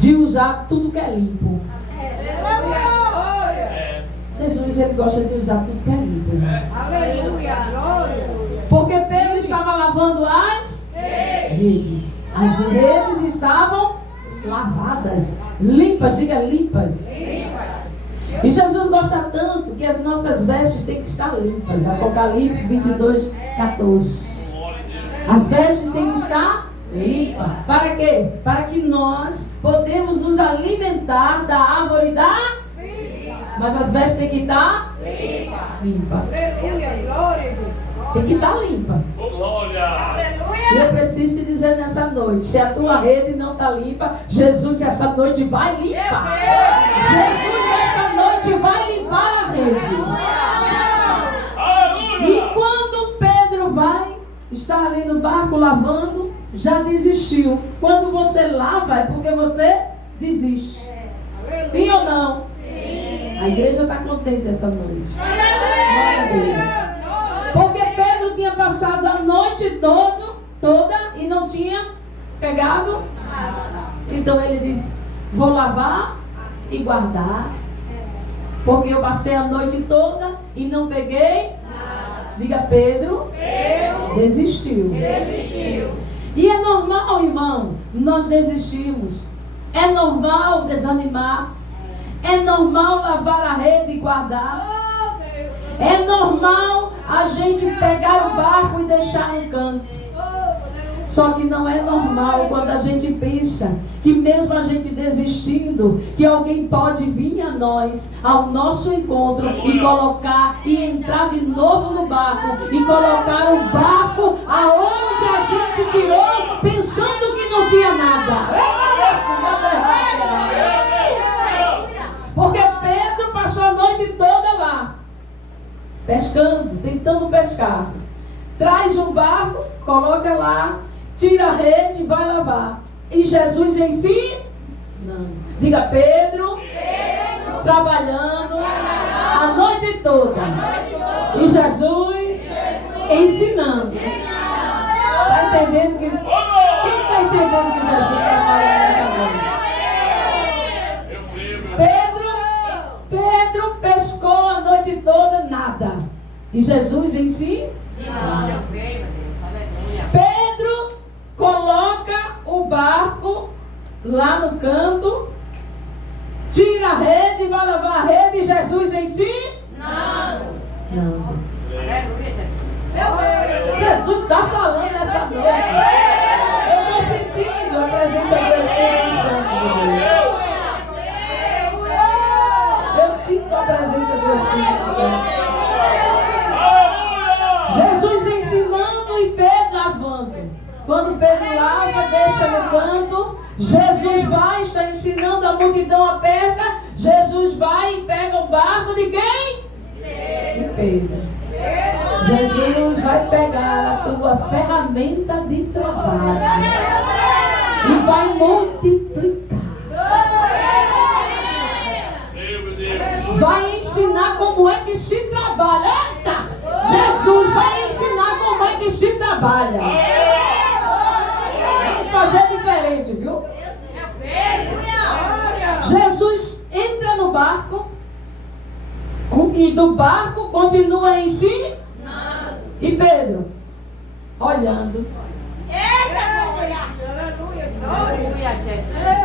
de usar tudo que é limpo. Jesus, ele gosta de usar tudo que é limpo. Aleluia. Porque Pedro estava lavando as redes. As redes estavam lavadas, limpas, diga limpas. E Jesus gosta tanto que as nossas vestes têm que estar limpas. Apocalipse 22, 14. As vestes têm que estar limpas. Para quê? Para que nós podemos nos alimentar da árvore da... Mas as vestes têm que estar limpa. Tem que estar limpa. E eu preciso te dizer nessa noite, se a tua rede não está limpa, Jesus essa noite vai limpar. Jesus essa noite vai limpar a rede. E quando Pedro vai, está ali no barco lavando, já desistiu. Quando você lava é porque você desiste. Sim ou não? A igreja está contente essa noite. Glória a Deus. Porque Pedro tinha passado a noite toda e não tinha pegado nada. Então ele disse, vou lavar e guardar. Porque eu passei a noite toda e não peguei nada. Diga, Pedro desistiu. E é normal, irmão, nós desistimos. É normal desanimar. É normal lavar a rede e guardar. É normal a gente pegar o barco e deixar no canto. Só que não é normal quando a gente pensa que mesmo a gente desistindo, que alguém pode vir a nós, ao nosso encontro e colocar e entrar de novo no barco e colocar o barco aonde a gente tirou, pensando que não tinha nada. Porque Pedro passou a noite toda lá, pescando, tentando pescar. Traz um barco, coloca lá, tira a rede e vai lavar. E Jesus ensina? Não. Diga, Pedro trabalhando a noite toda. E Jesus ensinando. Está entendendo que... Quem está entendendo que Jesus está falando nessa noite? Pedro pescou a noite toda, nada. E Jesus ensina? Pedro coloca o barco lá no canto, tira a rede, vai lavar a rede e Jesus ensina? Não. Jesus está falando nessa noite. Eu estou sentindo a presença do Espírito Santo. Eu sinto a presença do Espírito Santo. Jesus ensinando e Pedro lavando. Quando Pedro lava, deixa no canto. Jesus vai, está ensinando, a multidão aperta. Jesus vai e pega o barco de quem? De Pedro. Jesus vai pegar a tua ferramenta de trabalho e vai multiplicar. Vai ensinar como é que se trabalha. Eita! Jesus vai ensinar como é que se trabalha. Tem que fazer diferente, viu? Jesus entra no barco e do barco continua em si. E Pedro olhando.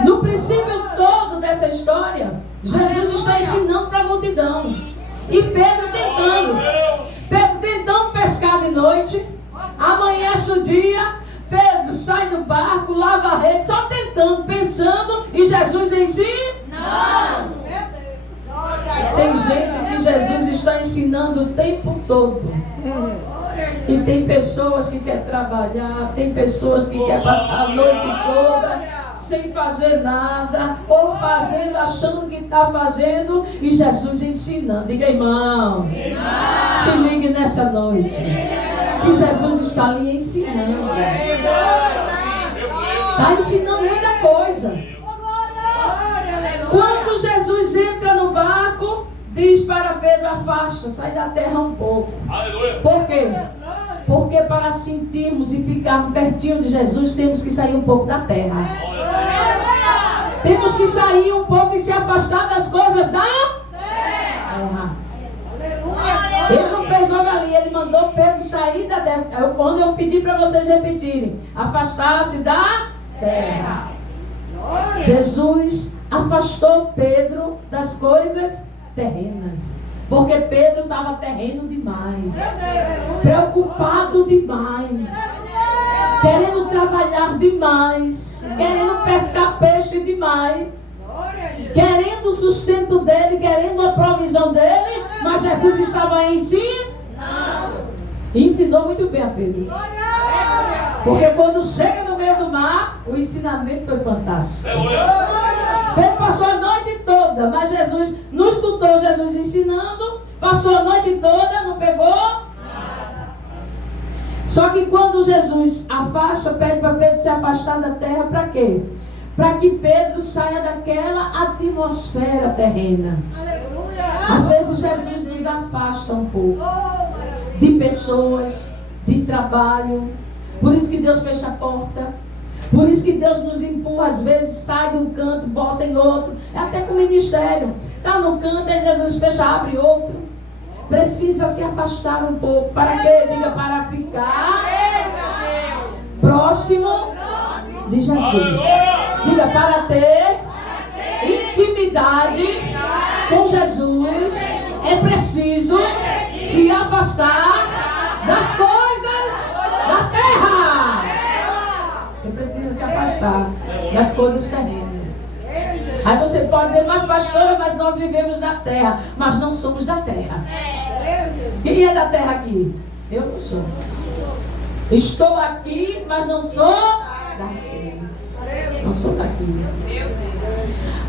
No princípio todo dessa história, Jesus está ensinando para a multidão. E Pedro tentando pescar de noite. Amanhece o dia, Pedro sai do barco, lava a rede, só tentando, pensando, e Jesus em si? Não. Tem gente que Jesus está ensinando o tempo todo. E tem pessoas que querem trabalhar, tem pessoas que querem passar a noite toda sem fazer nada, ou fazendo, achando que está fazendo, e Jesus ensinando. Diga, irmão, se ligue nessa noite, que Jesus está ali ensinando. Está ensinando muita coisa. Quando Jesus entra no barco, diz para Pedro, afasta, sai da terra um pouco. Por quê? Porque para sentirmos e ficarmos pertinho de Jesus, temos que sair um pouco da terra. Temos que sair um pouco e se afastar das coisas da terra. Ele não fez olha ali, ele mandou Pedro sair da terra. Quando eu pedi para vocês repetirem, afastar-se da terra. Jesus afastou Pedro das coisas terrenas. Porque Pedro estava terreno demais. Preocupado demais. Querendo trabalhar demais. Querendo pescar peixe demais. Querendo o sustento dele, querendo a provisão dele. Mas Jesus estava ensinando. E ensinou muito bem a Pedro. Porque quando chega no meio do mar, o ensinamento foi fantástico. Pedro passou a noite toda, mas Jesus não escutou Jesus ensinando. Passou a noite toda, não pegou nada. Só que quando Jesus afasta, pede para Pedro se afastar da terra, para quê? Para que Pedro saia daquela atmosfera terrena. Às vezes Jesus nos afasta um pouco de pessoas, de trabalho. Por isso que Deus fecha a porta. Por isso que Deus nos empurra, às vezes sai de um canto, bota em outro. É até com o ministério. Está no canto, aí Jesus fecha, abre outro. Precisa se afastar um pouco. Para quê? Diga, para ficar próximo de Jesus. Diga, para ter intimidade com Jesus, é preciso se afastar das coisas da terra. Você precisa se afastar das coisas terrenas. Aí você pode dizer, mas pastora, mas nós vivemos na terra. Mas não somos da terra. Quem é da terra aqui? Eu não sou. Estou aqui, mas não sou daqui. Não sou daqui.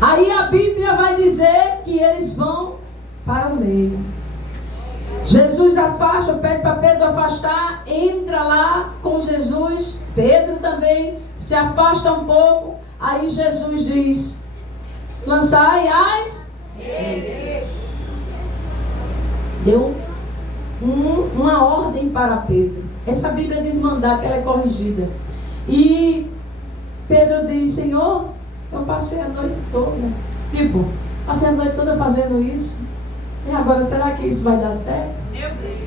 Aí a Bíblia vai dizer que eles vão para o meio. Jesus afasta, pede para Pedro afastar, entra lá com Jesus. Pedro também se afasta um pouco. Aí Jesus diz, lançai as redes. Deu uma ordem para Pedro. Essa Bíblia diz mandar, que ela é corrigida. E Pedro diz, Senhor, eu passei a noite toda. Tipo, passei a noite toda fazendo isso. E agora, será que isso vai dar certo? Meu Deus.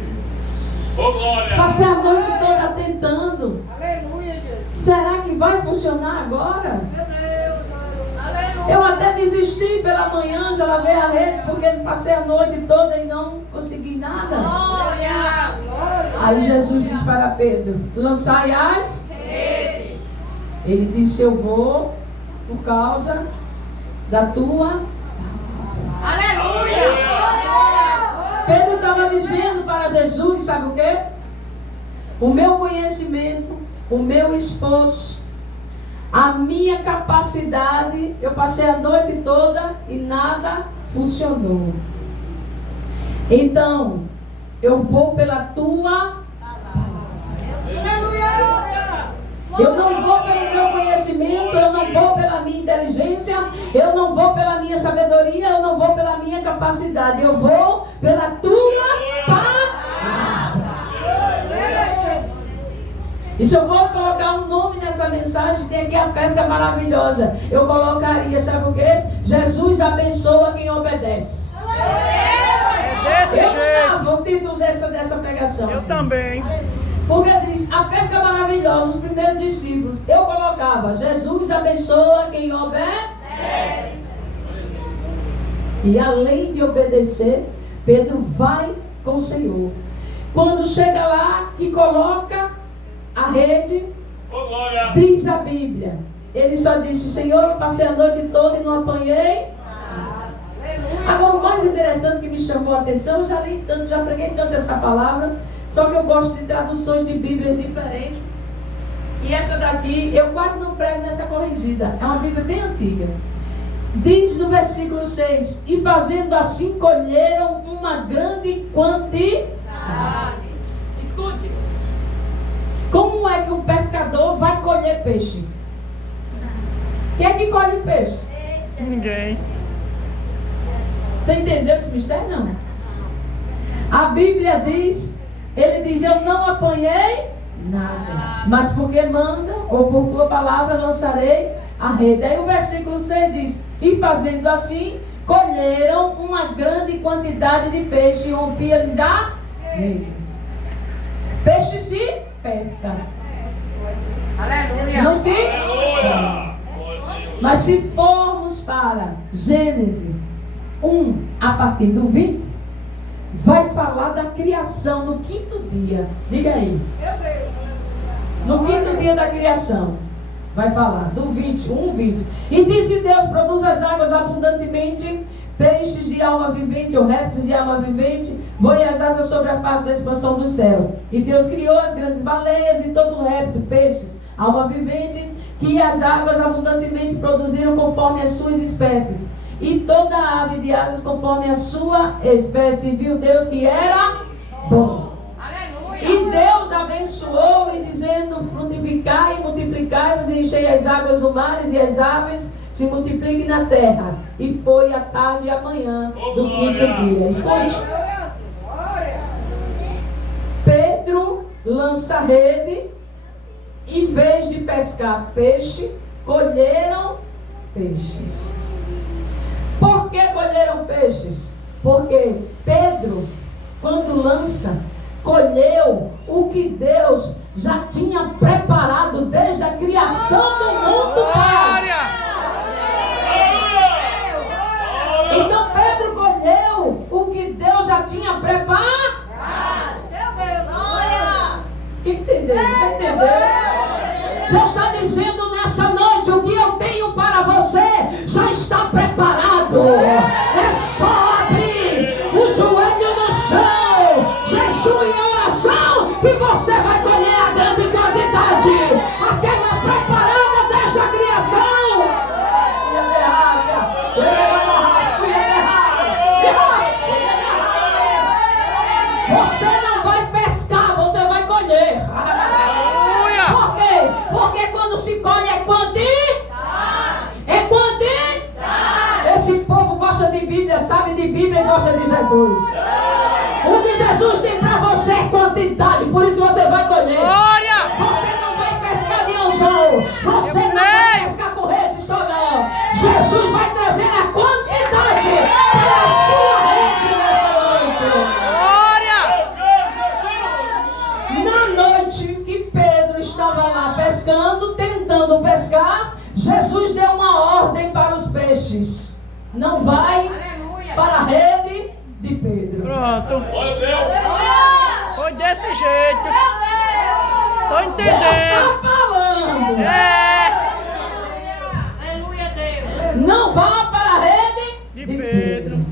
Oh, glória. Passei a noite toda tentando. Aleluia, Jesus. Será que vai funcionar agora? Meu Deus. Aleluia. Eu até desisti pela manhã, já lavei a rede, porque passei a noite toda e não consegui nada. Glória. Aí Jesus diz para Pedro, lançai as redes. Ele disse, eu vou por causa da tua aleluia. Pedro estava dizendo para Jesus, sabe o quê? O meu conhecimento, o meu esforço, a minha capacidade, eu passei a noite toda e nada funcionou. Então, eu vou pela tua palavra. Eu não vou pelo meu conhecimento, eu não vou pela minha inteligência, eu não vou pela minha sabedoria, eu não vou pela minha capacidade, eu vou pela tua palavra. E se eu fosse colocar um nome nessa mensagem, tem aqui a pesca maravilhosa. Eu colocaria, sabe o quê? Jesus abençoa quem obedece. Eu dava o título dessa pregação. Eu assim. Também. Porque diz, a pesca maravilhosa, os primeiros discípulos. Eu colocava, Jesus abençoa quem obedece. E além de obedecer, Pedro vai com o Senhor. Quando chega lá, que coloca a rede, diz a Bíblia. Ele só disse, Senhor, eu passei a noite toda e não apanhei. Agora, o mais interessante que me chamou a atenção, eu já li tanto, já preguei tanto essa palavra. Só que eu gosto de traduções de Bíblias diferentes. E essa daqui, eu quase não prego nessa corrigida. É uma Bíblia bem antiga. Diz no versículo 6, e fazendo assim colheram uma grande quantidade. Escute. Como é que um pescador vai colher peixe? Quem é que colhe peixe? Ninguém. Você entendeu esse mistério? Não. A Bíblia diz... Ele diz, eu não apanhei nada, mas porque manda, ou por tua palavra lançarei a rede. Aí o versículo 6 diz, E fazendo assim, colheram uma grande quantidade de peixe e rompia-lhes a rede. Peixe se pesca. Aleluia. Não se? Aleluia. Mas se formos para Gênesis 1, a partir do 20, vai falar da criação no quinto dia. Diga aí. No quinto dia da criação. Vai falar do 20, 1, 20. E disse Deus: produz as águas abundantemente, peixes de alma vivente, ou répteis de alma vivente, voe as asas sobre a face da expansão dos céus. E Deus criou as grandes baleias e todo réptil, peixes, alma vivente, que as águas abundantemente produziram conforme as suas espécies. E toda ave de asas conforme a sua espécie. E viu Deus que era bom. E Deus abençoou e dizendo: frutificai e multiplicai-vos e enchei as águas do mar e as aves se multipliquem na terra. E foi a tarde e a manhã do quinto dia. Escute. Pedro lança a rede. Em vez de pescar peixe, colheram peixes. Por que colheram peixes? Porque Pedro, quando lança, colheu o que Deus já tinha preparado desde a criação do mundo. Então Pedro colheu o que Deus já tinha preparado. Entendeu? Você entendeu? Deus está dizendo nessa noite: o que eu tenho para você já está preparado. É só abrir o joelho no chão, jejum e oração, que você vai colher a grande quantidade, aquela preparada desde a criação. Você não vai pescar, você vai colher. Por quê? Porque quando se colhe é quantidade. É quantidade. Esse povo gosta de Bíblia, sabe de Bíblia e gosta de Jesus. O que Jesus tem para você é quantidade, por isso você vai colher. Você não vai pescar de anzol, você não vai pescar com rede só não. Jesus vai trazer a quantidade para a sua rede nessa noite. Na noite que Pedro estava lá pescando, tentando pescar, Jesus deu uma ordem para os peixes: não vai para a rede de Pedro. Pronto. Foi desse jeito. Tô Deus entendendo. está falando. Não vá para a rede De Pedro.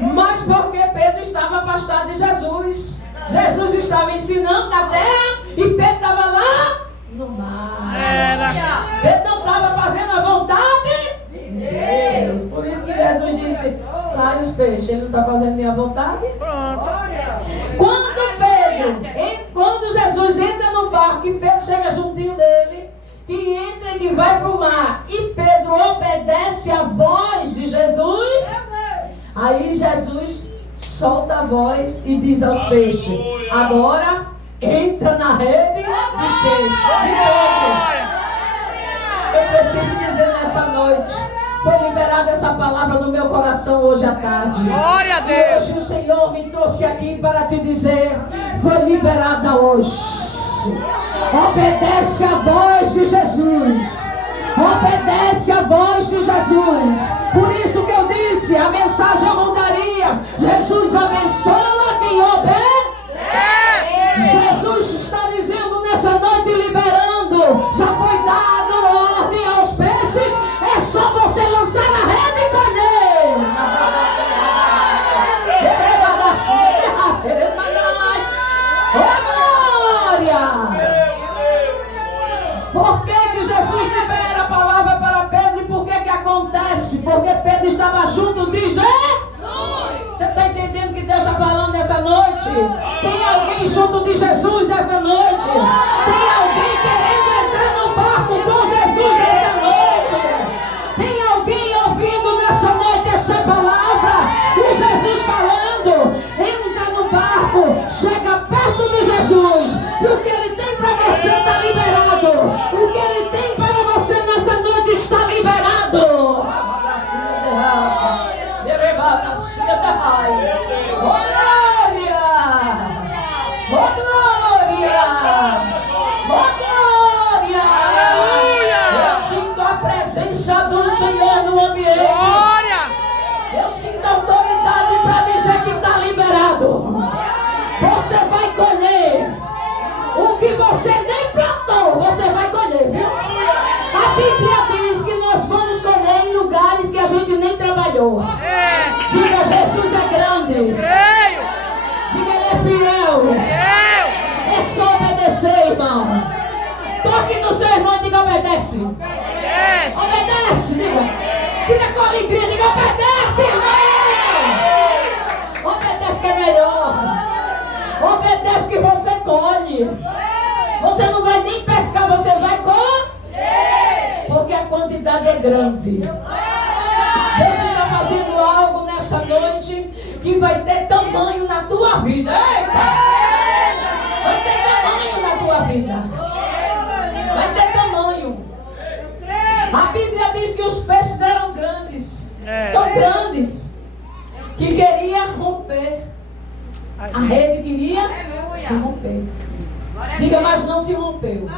Mas porque Pedro estava afastado de Jesus. Jesus estava ensinando na terra e Pedro estava lá no mar. Pedro não estava fazendo a vontade de Deus. Por isso que Jesus disse: sai os peixes. Ele não está fazendo minha vontade. Pronto. Quando Jesus entra no barco e Pedro chega juntinho dele, que entra e que vai para o mar, e Pedro obedece a voz de Jesus, aí Jesus solta a voz e diz aos peixes: agora entra na rede de peixe. Eu preciso dizer nessa noite, foi liberada essa palavra no meu coração hoje à tarde. Glória a Deus. Hoje o Senhor me trouxe aqui para te dizer: foi liberada hoje. Obedece a voz de Jesus. Obedece a voz de Jesus. Por isso que eu disse, a mensagem eu mudaria: Jesus abençoa quem obedece. Jesus está dizendo nessa noite, liberando: já foi dado ordem aos peixes, é só você lançar na rede e colher. Oh, glória! Por que Jesus libera a palavra para Pedro? E por que acontece? Porque Pedro estava junto de Jesus. Você está entendendo o que Deus está falando nessa noite? Tem alguém junto de Jesus essa noite? Tem alguém querendo entrar no barco com Jesus nessa noite? Tem alguém ouvindo nessa noite essa palavra? E Jesus falando: entra no barco, chega perto de Jesus, e o que Ele tem para você está liberado. O que Ele tem para você nessa noite está liberado. glória! Oh, glória! Oh, glória! Aleluia! Eu sinto a presença do Senhor no ambiente. Glória! Eu sinto autoridade para dizer que está liberado. Você vai colher o que você nem plantou, você vai colher, viu? A Bíblia diz que nós vamos colher em lugares que a gente nem trabalhou. Diga, Jesus é grande. Creio! Diga, Ele é fiel. Eu! É só obedecer, irmão. Toque no seu irmão e diga, obedece. Yes! Obedece, diga. Diga com alegria, diga, obedece, irmão. Obedece que é melhor. Obedece que você colhe. Você não vai nem pescar, você vai colher. Porque a quantidade é grande. Deus está fazendo algo nessa noite que vai ter tamanho na tua vida. Eita! Vai ter tamanho na tua vida. Vai ter tamanho. A Bíblia diz que os peixes eram grandes. Tão grandes que queria romper. A rede queria se romper. Diga, mas não se rompeu.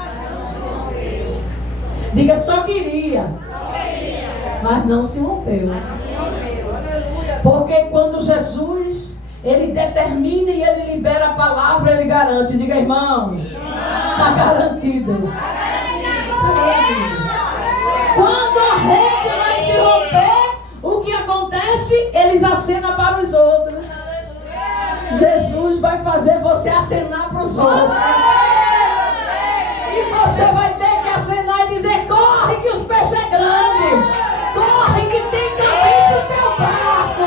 Diga, só queria. Mas não se rompeu. Porque quando Jesus, Ele determina e Ele libera a palavra, Ele garante. Diga, irmão, está garantido. Tá garantido. Quando a rede vai se romper, o que acontece? Eles acenam para os outros. Jesus vai fazer você acenar para os outros. E você vai ter que acenar e dizer, corre que os peixes é grande. Corre que tem também para o teu barco.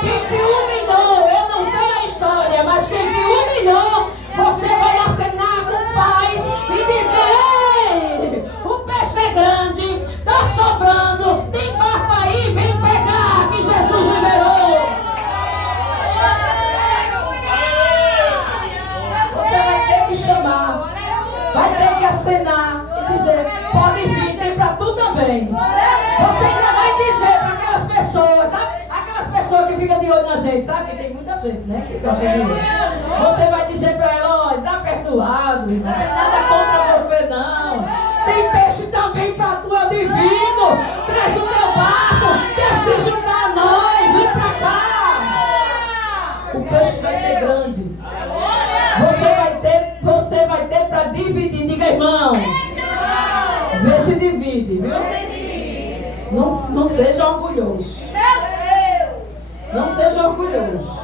Quem te humilhou, eu não sei a história, mas quem te humilhou, você vai acenar com paz e dizer, ei, o peixe é grande, está sobrando, tem barco aí, vem pegar, que Jesus liberou. Você vai ter que chamar, vai ter que acenar e dizer, pode vir, tem para tu também. Você ainda vai dizer para aquelas pessoas, sabe? Aquelas pessoas que ficam de olho na gente, sabe? Tem muita gente, né? Que gosta de olho. Você vai dizer para ela, olha, tá perdoado, irmão. Não tem nada contra você, não. Tem peixe também para tu, é divino. Traz o teu barco, quer se juntar a nós, vem para cá. O peixe vai ser grande. Você vai ter para dividir. Diga, irmão, vê se divide, viu? Não seja orgulhoso. Não seja orgulhoso.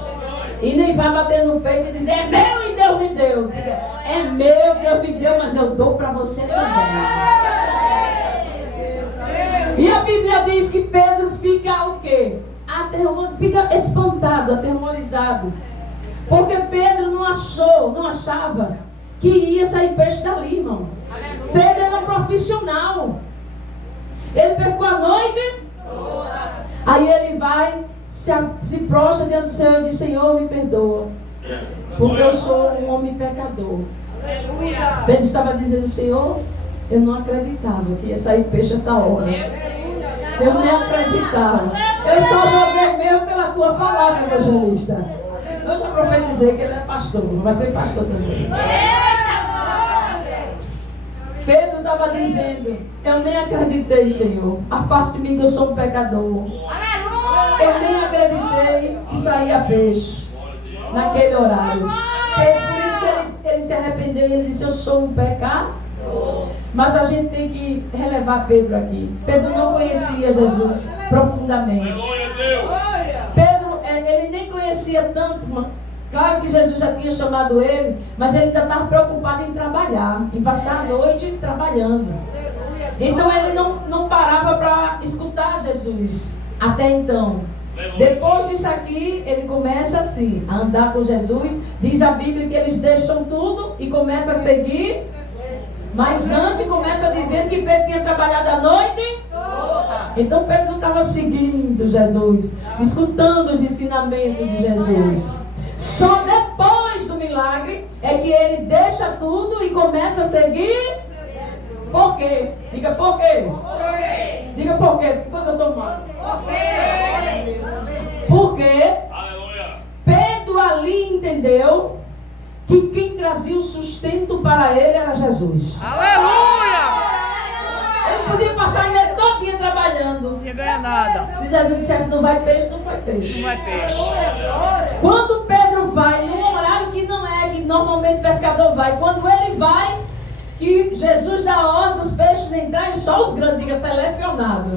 E nem vai bater no peito e dizer, é meu e Deus me deu. Diga, é meu, Deus me deu, mas eu dou para você também. E a Bíblia diz que Pedro fica o quê? Fica espantado, aterrorizado. Porque Pedro não achava que ia sair peixe dali, irmão. Pedro era um profissional. Ele pescou a noite toda. Aí ele vai, se prostra diante do Senhor e diz, Senhor, me perdoa. Porque eu sou um homem pecador. Pedro estava dizendo, Senhor, eu não acreditava que ia sair peixe essa hora. Eu nem acreditava. Eu só joguei mesmo pela tua palavra, evangelista. Eu já profetizei que ele é pastor, vai ser pastor também. Pedro estava dizendo, eu nem acreditei, Senhor. Afaste de mim que eu sou um pecador. Eu nem acreditei que saía peixe naquele horário. Por isso que ele se arrependeu e ele disse, eu sou um pecador. Mas a gente tem que relevar Pedro aqui. Pedro não conhecia Jesus profundamente. Pedro, ele nem conhecia tanto, mano. Claro que Jesus já tinha chamado ele, mas ele ainda estava preocupado em trabalhar, em passar a noite trabalhando. Então ele não parava para escutar Jesus. Até então. Depois disso aqui, ele começa assim, a andar com Jesus. Diz a Bíblia que eles deixam tudo e começam a seguir. Mas antes começa dizendo que Pedro tinha trabalhado a noite toda. Então Pedro não estava seguindo Jesus, escutando os ensinamentos de Jesus. Só depois do milagre é que ele deixa tudo e começa a seguir. Por quê? Diga por quê? Diga por quê? Quando eu estou mal. Por quê? entendeu que quem trazia o sustento para ele era Jesus. Aleluia! Ele podia passar a noite todinha trabalhando. Não ia ganhar nada. Se Jesus dissesse não vai peixe, não foi peixe. Não vai peixe. Quando Pedro vai, num horário que não é, que normalmente o pescador vai, quando ele vai, que Jesus dá ordem dos peixes entrarem, só os grandes, diga selecionado.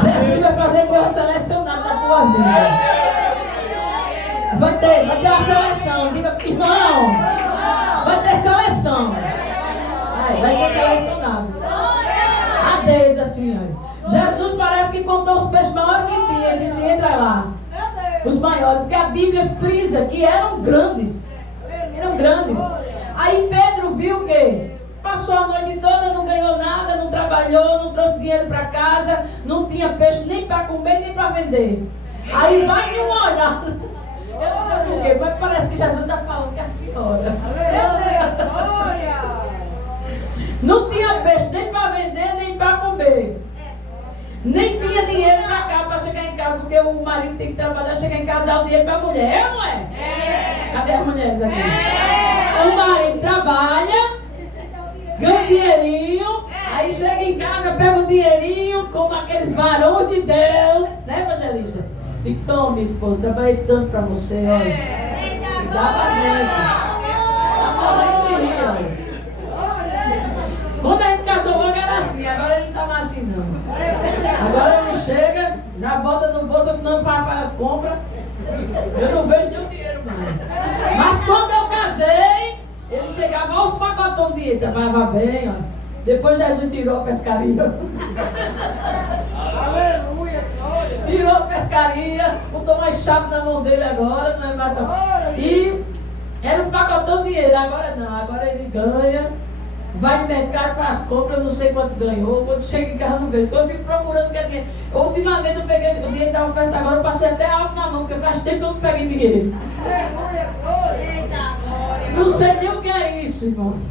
Jesus vai fazer coisa selecionada na tua vida. Vai ter uma seleção. Diga, irmão, vai ter seleção. Vai ser selecionado. A dedo assim, ó. Jesus parece que contou os peixes maiores que tinha. Ele disse, entra lá. Os maiores, porque a Bíblia frisa que eram grandes. Eram grandes. Aí Pedro viu o quê? Passou a noite toda, não ganhou nada, não trabalhou, não trouxe dinheiro para casa, não tinha peixe nem para comer, nem para vender. Aí vai num olhar. Eu não sei por quê, mas parece que Jesus está falando que a senhora. Não tinha peixe nem para vender, nem para comer. Nem tinha dinheiro para cá, para chegar em casa, porque o marido tem que trabalhar, chegar em casa e dar o dinheiro para a mulher. É ou não é? Cadê as mulheres aqui? O marido trabalha, ganha um dinheirinho, aí chega em casa, pega o dinheirinho, como aqueles varões de Deus, né, Evangelista? E toma, minha esposa, trabalhei tanto para você, olha. E dá pra gente. Tá morrendo de rir, olha. Quando a gente casou logo era assim, agora ele não tá mais assim não. Agora ele chega, já bota no bolso, senão faz as compras. Eu não vejo nenhum dinheiro mais. Mas quando eu casei, ele chegava aos pacotões de dinheiro, trabalhava bem, ó. Depois Jesus tirou a pescaria. Aleluia, glória. Tirou a pescaria, botou mais chave na mão dele agora, não é mais não. E era os pacotões de dinheiro, agora não, agora ele ganha. Vai no mercado, faz compras, eu não sei quanto ganhou. Quando chega em casa, não vejo. Eu fico procurando o que é dinheiro. Ultimamente eu peguei o dinheiro da oferta agora, eu passei até algo na mão, porque faz tempo que eu não peguei dinheiro. Aleluia, glória. Não sei nem o que é isso, irmãos.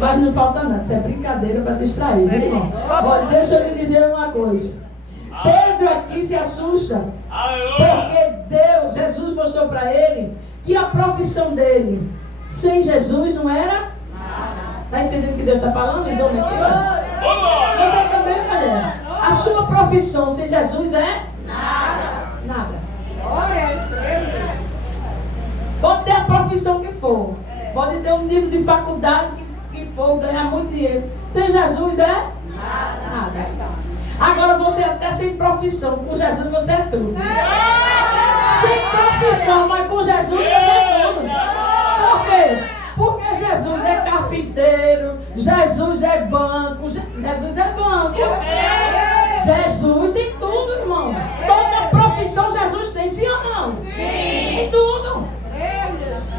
Mas não falta nada, isso é brincadeira para se distrair, viu, irmão? Olha, deixa eu lhe dizer uma coisa. Pedro aqui se assusta, porque Deus, Jesus mostrou para ele que a profissão dele sem Jesus não era nada. Está entendendo o que Deus está falando? Os homens aqui, ó. Você também, mulher. A sua profissão sem Jesus é nada. Nada. Pode ter a profissão que for. Pode ter um nível de faculdade que for, ganhar muito dinheiro. Sem Jesus é nada. Agora você até sem profissão. Com Jesus você é tudo. Sem profissão, mas com Jesus você é tudo. Por quê? Porque Jesus é carpinteiro, Jesus é banco, Jesus é banco. Jesus tem tudo, irmão. Toda profissão Jesus tem, sim ou não? Sim. Tem tudo.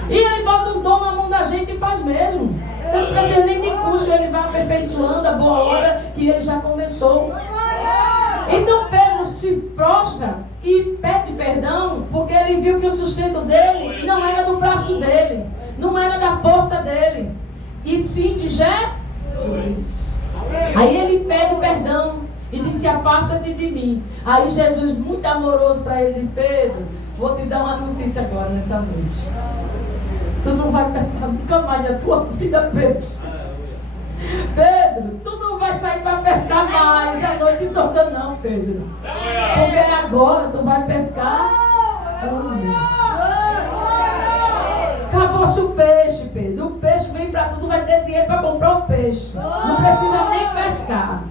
E ele bota um dom na mão da gente e faz mesmo. Você não precisa nem de curso, ele vai aperfeiçoando a boa obra que ele já começou. Então Pedro se prostra e pede perdão, porque ele viu que o sustento dele não era do braço dele, não era da força dele, e sim de Jesus. Aí ele pede perdão e disse, afasta-te de mim. Aí Jesus, muito amoroso para ele, diz, Pedro, vou te dar uma notícia agora nessa noite. Tu não vai pescar nunca mais na tua vida peixe. Pedro, tu não vai sair para pescar mais a noite toda não, Pedro. Porque agora tu vai pescar acabou-se o peixe, Pedro. O peixe vem para tu, tu vai ter dinheiro para comprar o peixe. Não precisa nem pescar.